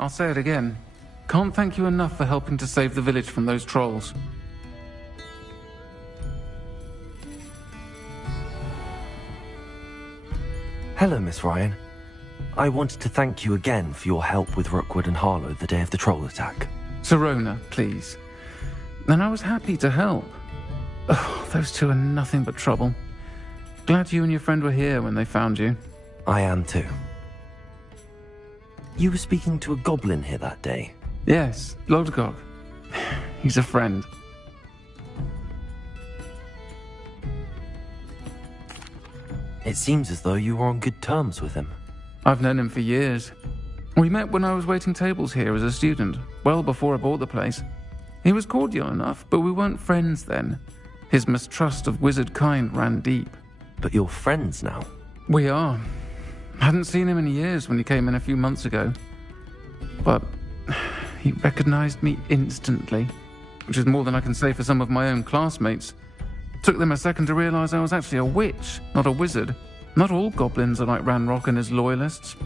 I'll say it again. Can't thank you enough for helping to save the village from those trolls. Hello, Miss Ryan. I wanted to thank you again for your help with Rookwood and Harlow the day of the troll attack. Sirona, please. And I was happy to help. Oh, those two are nothing but trouble. Glad you and your friend were here when they found you. I am too. You were speaking to a goblin here that day? Yes, Lodgok. He's a friend. It seems as though you were on good terms with him. I've known him for years. We met when I was waiting tables here as a student, well before I bought the place. He was cordial enough, but we weren't friends then. His mistrust of wizard kind ran deep. But you're friends now? We are. Hadn't seen him in years when he came in a few months ago. But he recognized me instantly, which is more than I can say for some of my own classmates. Took them a second to realize I was actually a witch, not a wizard. Not all goblins are like Ranrock and his loyalists.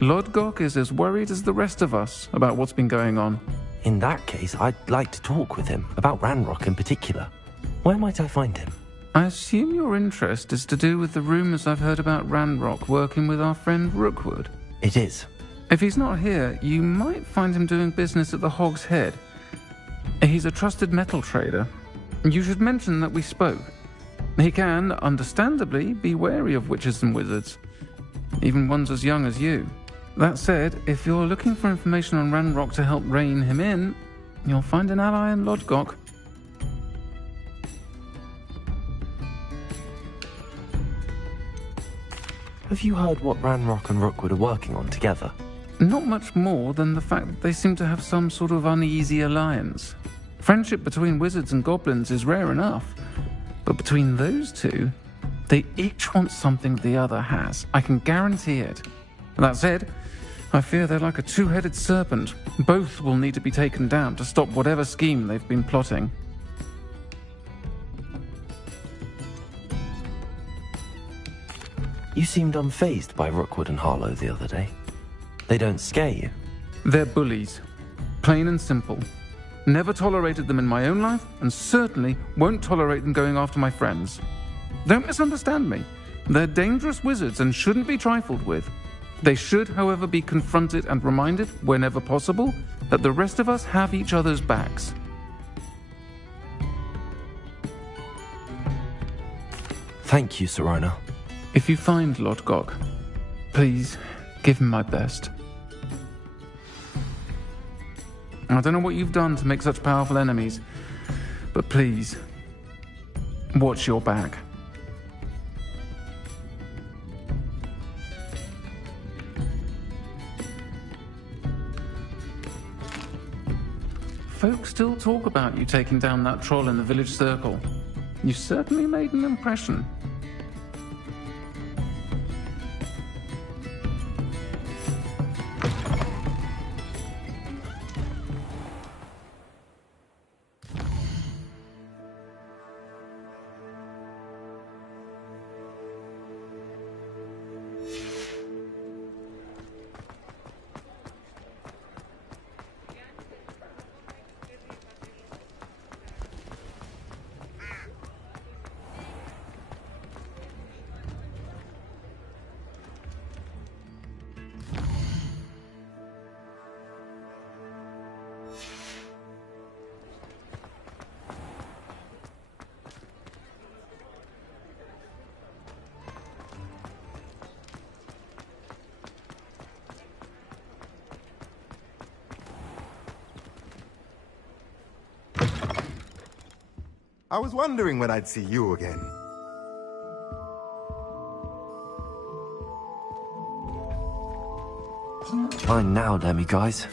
Lodgok is as worried as the rest of us about what's been going on. In that case, I'd like to talk with him, about Ranrock in particular. Where might I find him? I assume your interest is to do with the rumors I've heard about Ranrock working with our friend Rookwood. It is. If he's not here, you might find him doing business at the Hog's Head. He's a trusted metal trader. You should mention that we spoke. He can, understandably, be wary of witches and wizards, even ones as young as you. That said, if you're looking for information on Ranrock to help rein him in, you'll find an ally in Lodgok. Have you heard what Ranrock and Rookwood are working on together? Not much more than the fact that they seem to have some sort of uneasy alliance. Friendship between wizards and goblins is rare enough, but between those two, they each want something the other has. I can guarantee it. That said, I fear they're like a two-headed serpent. Both will need to be taken down to stop whatever scheme they've been plotting. You seemed unfazed by Rookwood and Harlow the other day. They don't scare you? They're bullies. Plain and simple. Never tolerated them in my own life, and certainly won't tolerate them going after my friends. Don't misunderstand me. They're dangerous wizards and shouldn't be trifled with. They should, however, be confronted and reminded, whenever possible, that the rest of us have each other's backs. Thank you, Sirona. If you find Lodgok, please give him my best. I don't know what you've done to make such powerful enemies, but please, watch your back. Folks still talk about you taking down that troll in the village circle. You certainly made an impression. I was wondering when I'd see you again. Fine now, guys.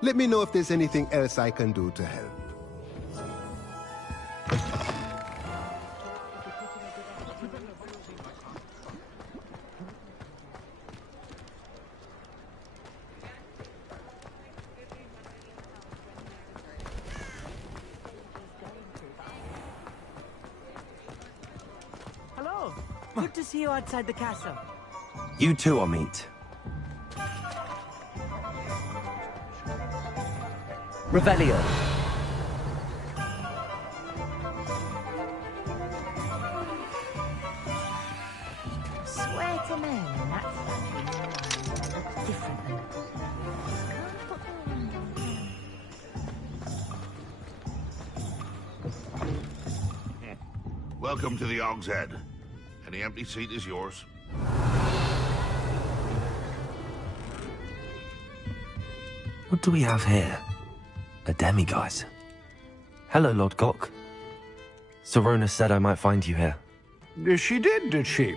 Let me know if there's anything else I can do to help. Hello. Good to see you outside the castle. You too, Amit. Revelio. Swear to men, that's something different than Welcome to the Og's Head. Any empty seat is yours. What do we have here? A demiguise. Hello, Lord Gok. Sorona said I might find you here. She did she?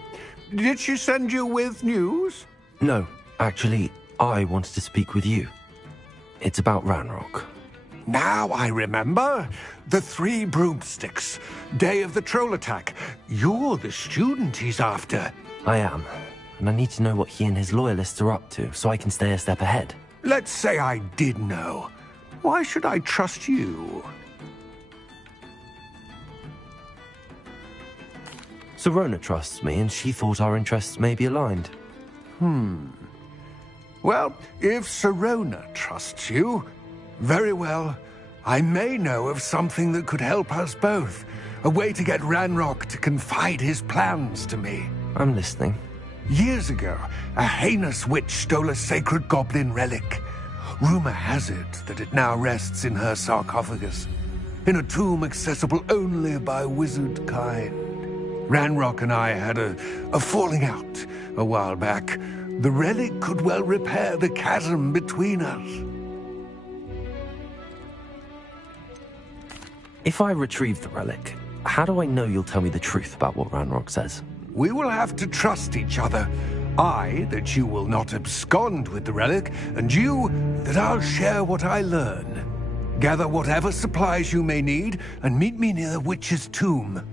Did she send you with news? No, actually, I wanted to speak with you. It's about Ranrock. Now I remember. The 3 broomsticks. Day of the troll attack. You're the student he's after. I am, and I need to know what he and his loyalists are up to so I can stay a step ahead. Let's say I did know. Why should I trust you? Sorona trusts me, and she thought our interests may be aligned. Well, if Sorona trusts you, very well. I may know of something that could help us both. A way to get Ranrock to confide his plans to me. I'm listening. Years ago, a heinous witch stole a sacred goblin relic. Rumor has it that it now rests in her sarcophagus, in a tomb accessible only by wizard kind. Ranrock and I had a falling out a while back. The relic could well repair the chasm between us. If I retrieve the relic, how do I know you'll tell me the truth about what Ranrock says? We will have to trust each other. I, that you will not abscond with the relic, and you, that I'll share what I learn. Gather whatever supplies you may need, and meet me near the witch's tomb.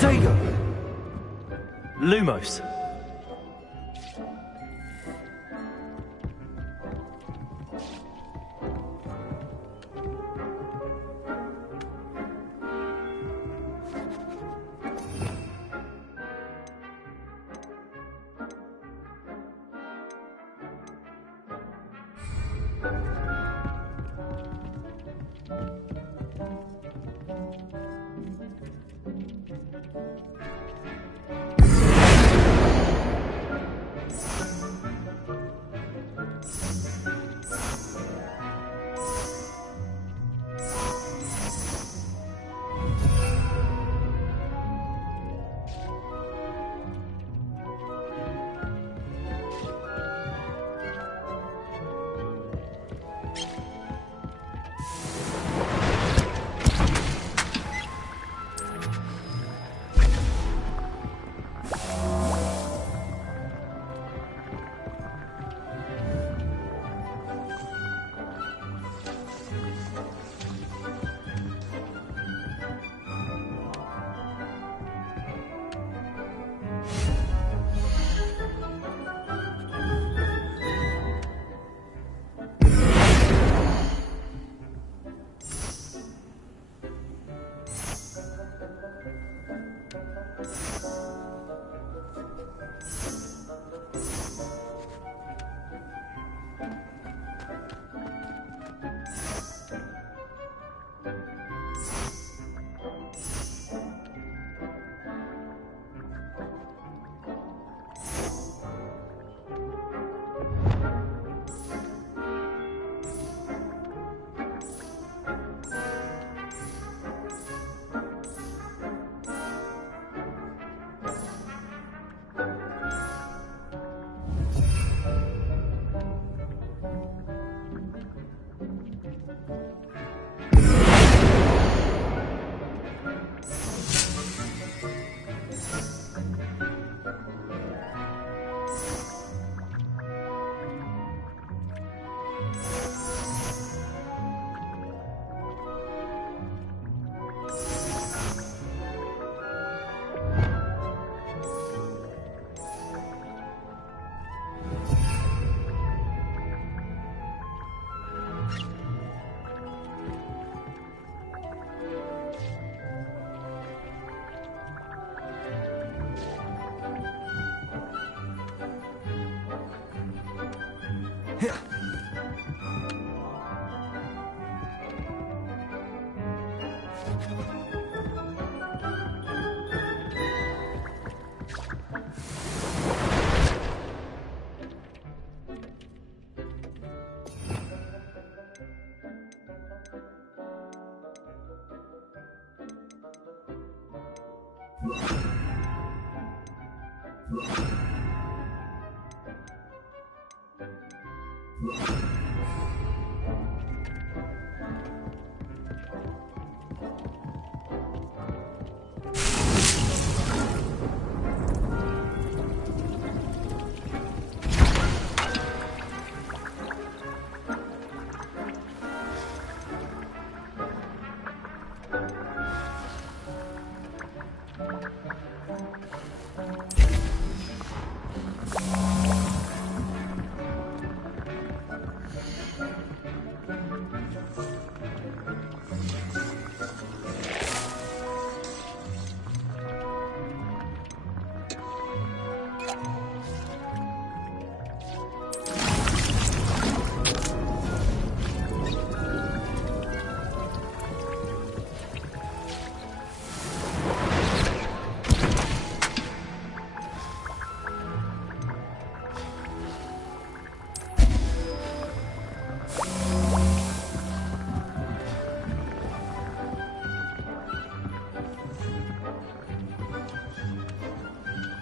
Protego! Lumos.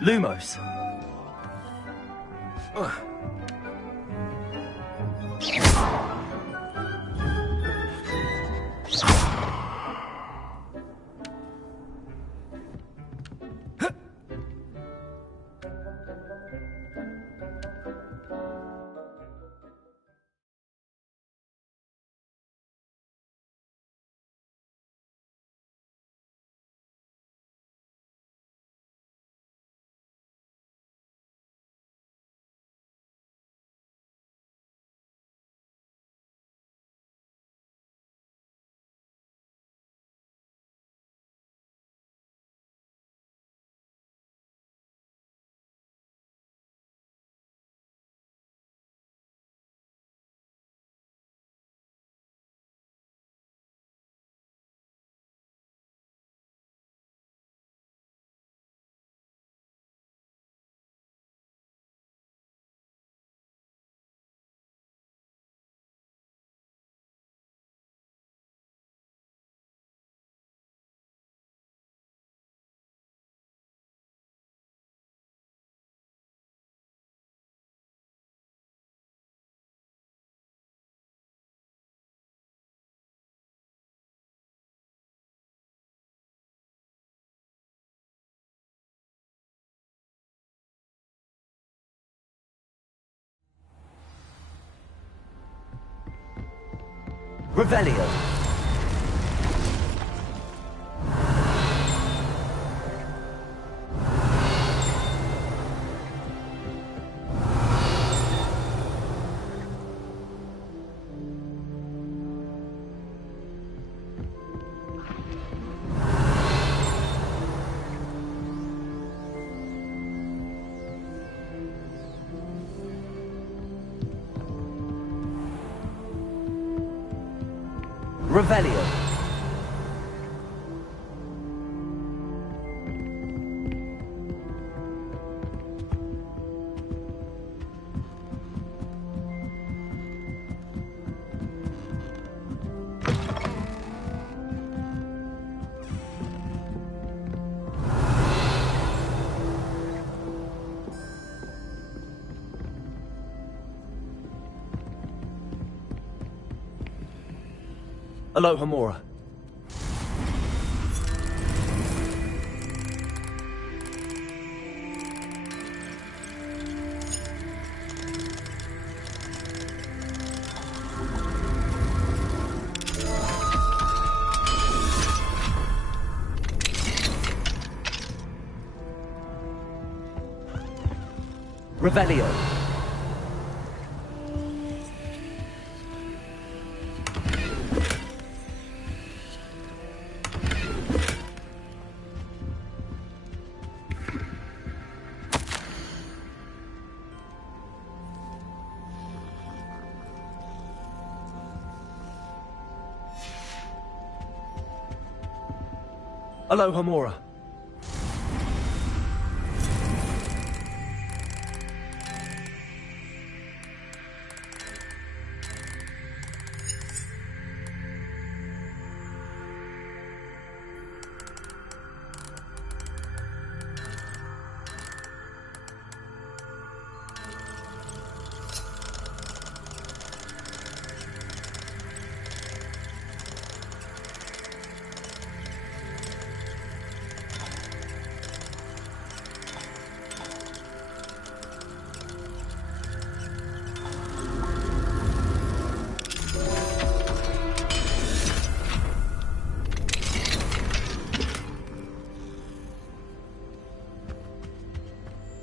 Lumos. Revelio. Revelio. Aloha Mora. Revelio. Aloha Mora.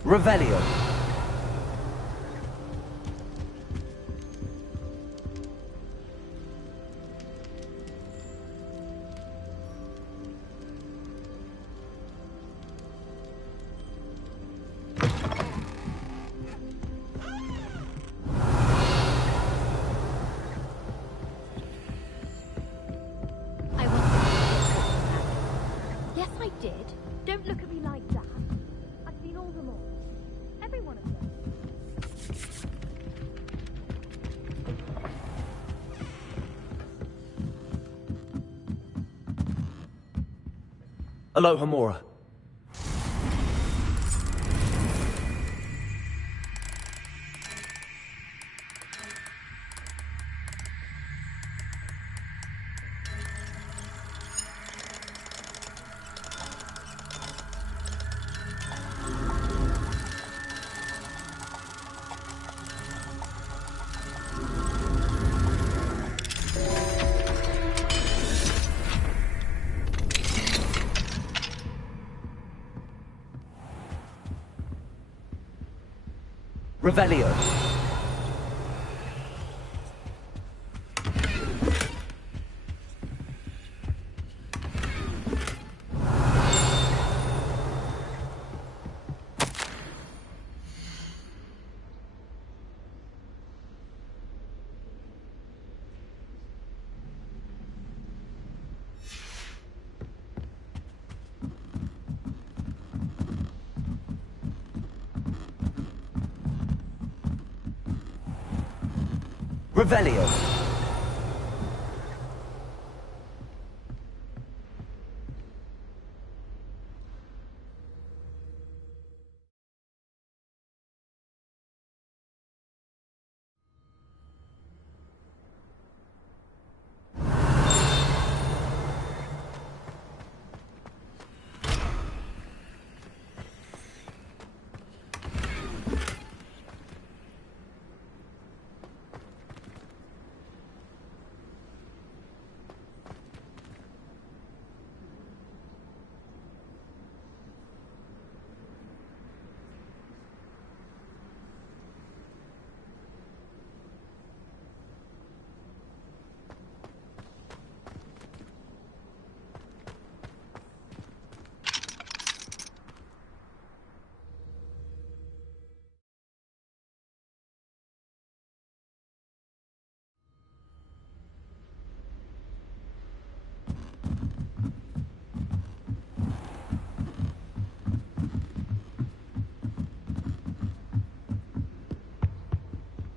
Revelio. I want to Yes, I did. Don't look at me like that. I've seen all them all. Every one of them. Aloha Mora. Revelio. Revelio.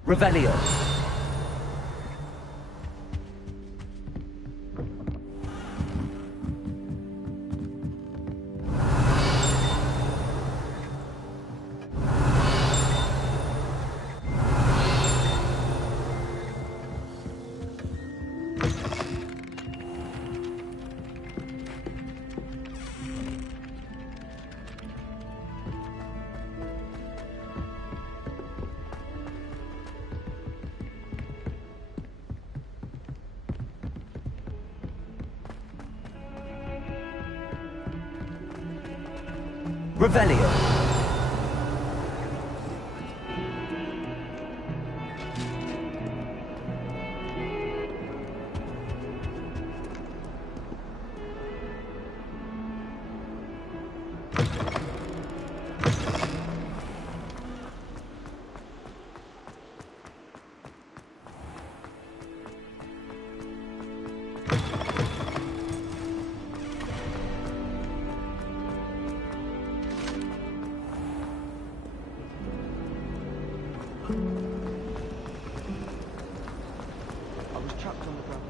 Revelio. Revelio. I was trapped on the ground.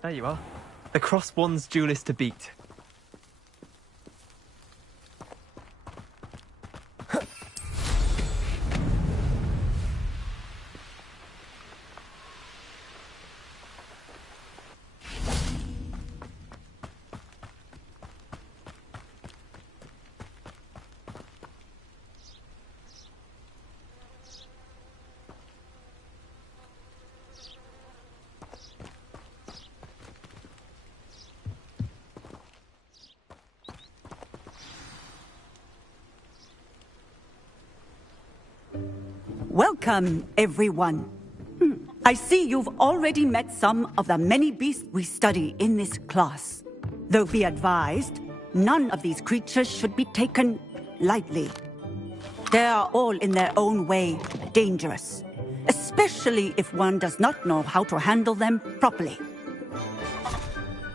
There you are. The Crosswands duelist to beat. Welcome, everyone. I see you've already met some of the many beasts we study in this class. Though be advised, none of these creatures should be taken lightly. They are all in their own way dangerous, especially if one does not know how to handle them properly.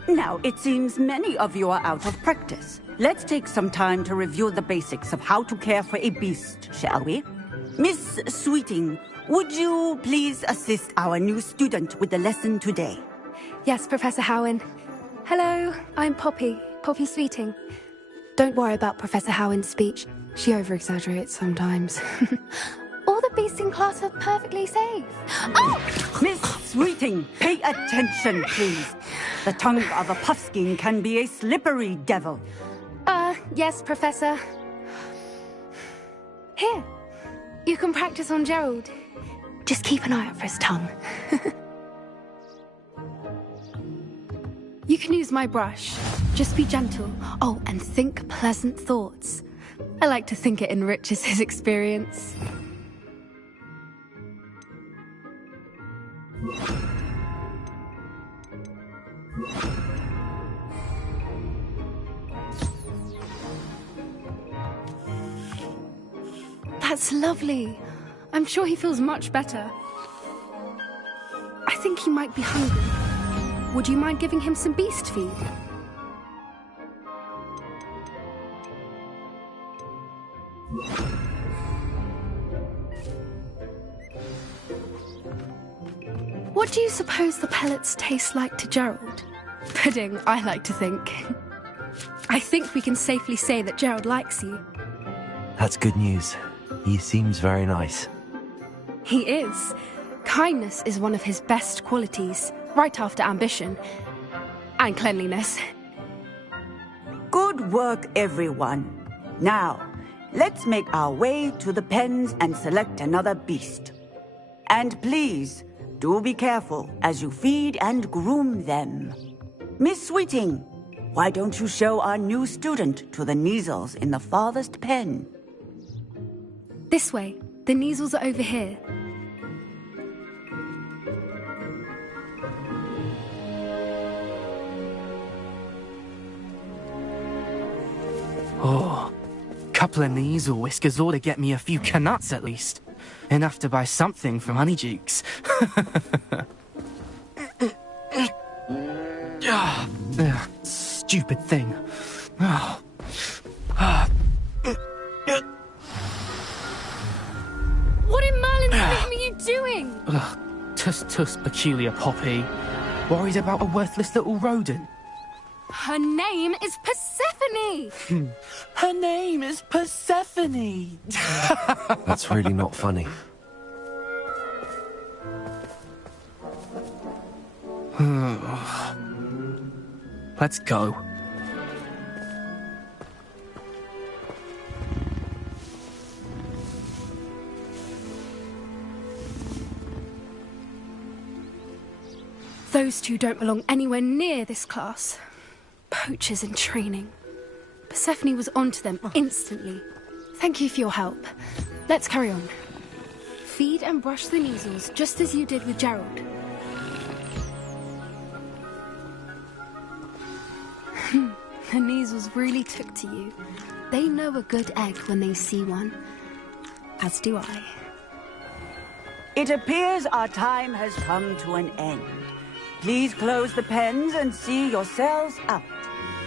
Now, it seems many of you are out of practice. Let's take some time to review the basics of how to care for a beast, shall we? Miss Sweeting, would you please assist our new student with the lesson today? Yes, Professor Howen. Hello, I'm Poppy Sweeting. Don't worry about Professor Howen's speech. She over-exaggerates sometimes. All the beasts in class are perfectly safe. Oh! Miss Sweeting, pay attention, please. The tongue of a puffskein can be a slippery devil. Yes, Professor. Here, you can practice on Gerald. Just keep an eye out for his tongue. You can use my brush. Just be gentle. Oh, and think pleasant thoughts. I like to think it enriches his experience. That's lovely. I'm sure he feels much better. I think he might be hungry. Would you mind giving him some beast feed? What do you suppose the pellets taste like to Gerald? Pudding, I like to think. I think we can safely say that Gerald likes you. That's good news. He seems very nice. He is. Kindness is one of his best qualities, right after ambition. And cleanliness. Good work, everyone. Now, let's make our way to the pens and select another beast. And please, do be careful as you feed and groom them. Miss Sweeting, why don't you show our new student to the Neasels in the farthest pen? This way. The Neasels are over here. Oh, couple of Neasel whiskers ought to get me a few canuts at least. Enough to buy something from Honeydukes. Stupid thing. Oh. What in Merlin's name are you doing? Tuss, peculiar Poppy. Worried about a worthless little rodent. Her name is Persephone! Her name is Persephone! That's really not funny. Let's go. Those two don't belong anywhere near this class. Poachers in training. Persephone was onto them instantly. Thank you for your help. Let's carry on. Feed and brush the Neasels just as you did with Gerald. The Neasels really took to you. They know a good egg when they see one. As do I. It appears our time has come to an end. Please close the pens and see yourselves out.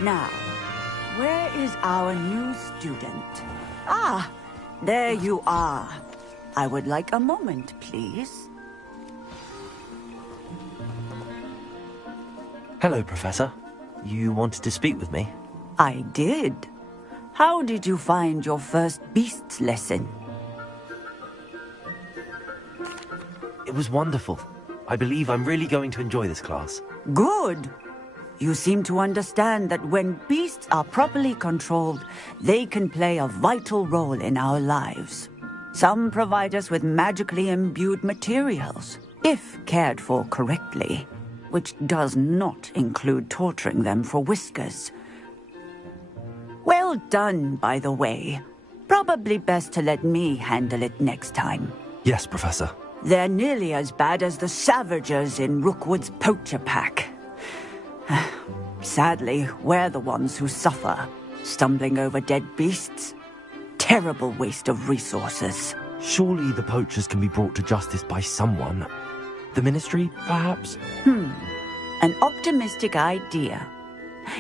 Now, where is our new student? Ah, there you are. I would like a moment, please. Hello, Professor. You wanted to speak with me? I did. How did you find your first beasts lesson? It was wonderful. I believe I'm really going to enjoy this class. Good. You seem to understand that when beasts are properly controlled, they can play a vital role in our lives. Some provide us with magically imbued materials, if cared for correctly, which does not include torturing them for whiskers. Well done, by the way. Probably best to let me handle it next time. Yes, Professor. They're nearly as bad as the Savagers in Rookwood's poacher pack. Sadly, we're the ones who suffer, stumbling over dead beasts. Terrible waste of resources. Surely the poachers can be brought to justice by someone. The Ministry, perhaps? An optimistic idea.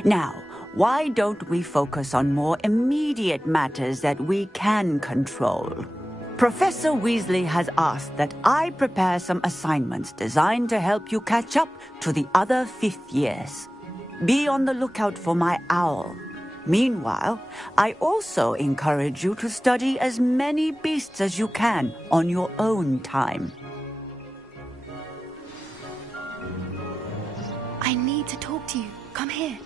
Now, why don't we focus on more immediate matters that we can control? Professor Weasley has asked that I prepare some assignments designed to help you catch up to the other 5th years. Be on the lookout for my owl. Meanwhile, I also encourage you to study as many beasts as you can on your own time. I need to talk to you. Come here.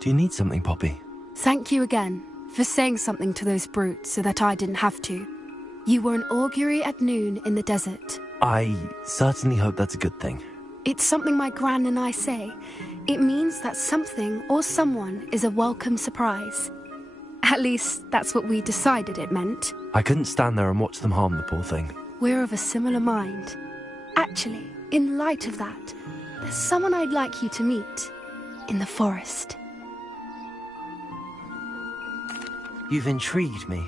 Do you need something, Poppy? Thank you again for saying something to those brutes so that I didn't have to. You were an augury at noon in the desert. I certainly hope that's a good thing. It's something my gran and I say. It means that something or someone is a welcome surprise. At least, that's what we decided it meant. I couldn't stand there and watch them harm the poor thing. We're of a similar mind. Actually, in light of that, there's someone I'd like you to meet in the forest. You've intrigued me.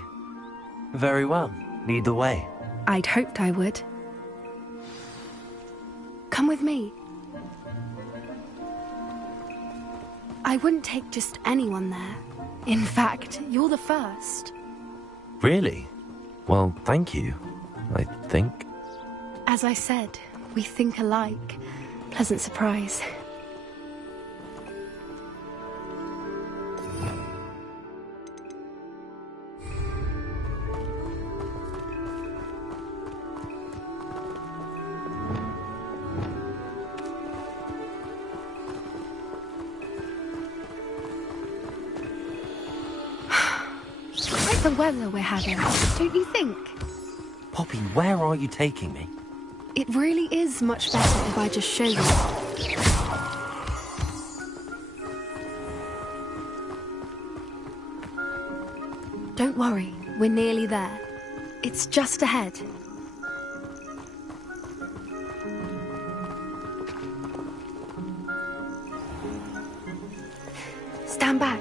Very well. Lead the way. I'd hoped I would. Come with me. I wouldn't take just anyone there. In fact, you're the first. Really? Well, thank you, I think. As I said, we think alike. Pleasant surprise. The weather we're having, don't you think? Poppy, where are you taking me? It really is much better if I just show you. Don't worry, we're nearly there. It's just ahead. Stand back.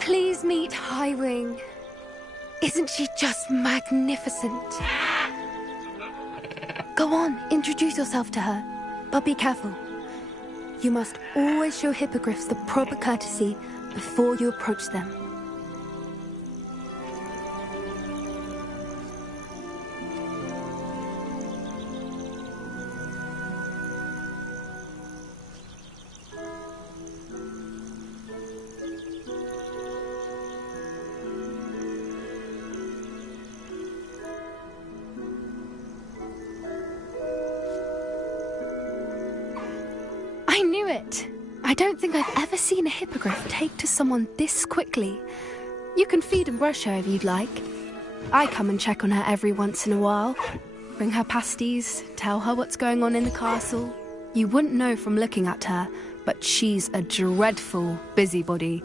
Please meet Highwing. Isn't she just magnificent? Go on, introduce yourself to her. But be careful. You must always show hippogriffs the proper courtesy before you approach them. I knew it! I don't think I've ever seen a hippogriff take to someone this quickly. You can feed and brush her if you'd like. I come and check on her every once in a while. Bring her pasties, tell her what's going on in the castle. You wouldn't know from looking at her, but she's a dreadful busybody.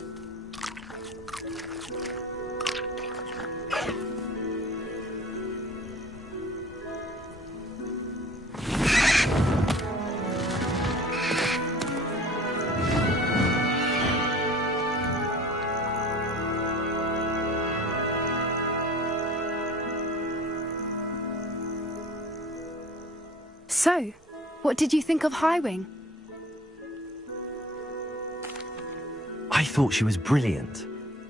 So, what did you think of Highwing? I thought she was brilliant.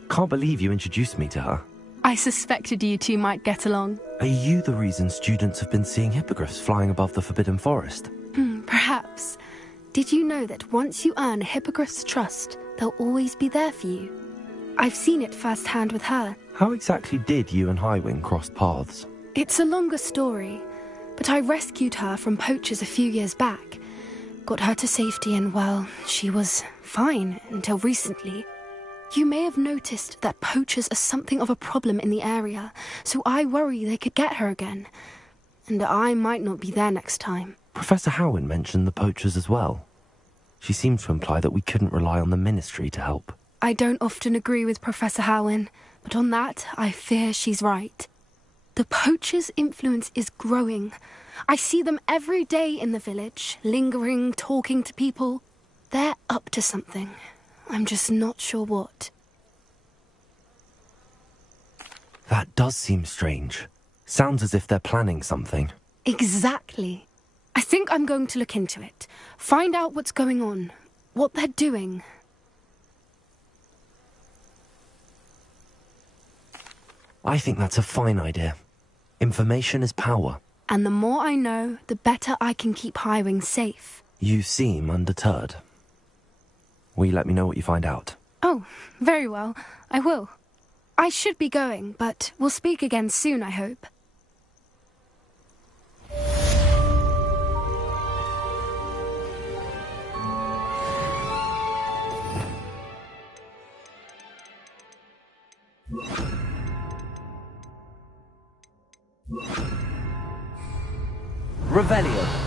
Can't believe you introduced me to her. I suspected you two might get along. Are you the reason students have been seeing hippogriffs flying above the Forbidden Forest? Perhaps. Did you know that once you earn a hippogriff's trust, they'll always be there for you? I've seen it firsthand with her. How exactly did you and Highwing cross paths? It's a longer story, but I rescued her from poachers a few years back. Got her to safety and, well, she was fine until recently. You may have noticed that poachers are something of a problem in the area, so I worry they could get her again. And I might not be there next time. Professor Howin mentioned the poachers as well. She seemed to imply that we couldn't rely on the Ministry to help. I don't often agree with Professor Howin, but on that, I fear she's right. The poachers' influence is growing. I see them every day in the village, lingering, talking to people. They're up to something. I'm just not sure what. That does seem strange. Sounds as if they're planning something. Exactly. I think I'm going to look into it. Find out what's going on. What they're doing. I think that's a fine idea. Information is power. And the more I know, the better I can keep Highwing safe. You seem undeterred. Will you let me know what you find out? Oh, very well. I will. I should be going, but we'll speak again soon, I hope. Revelio.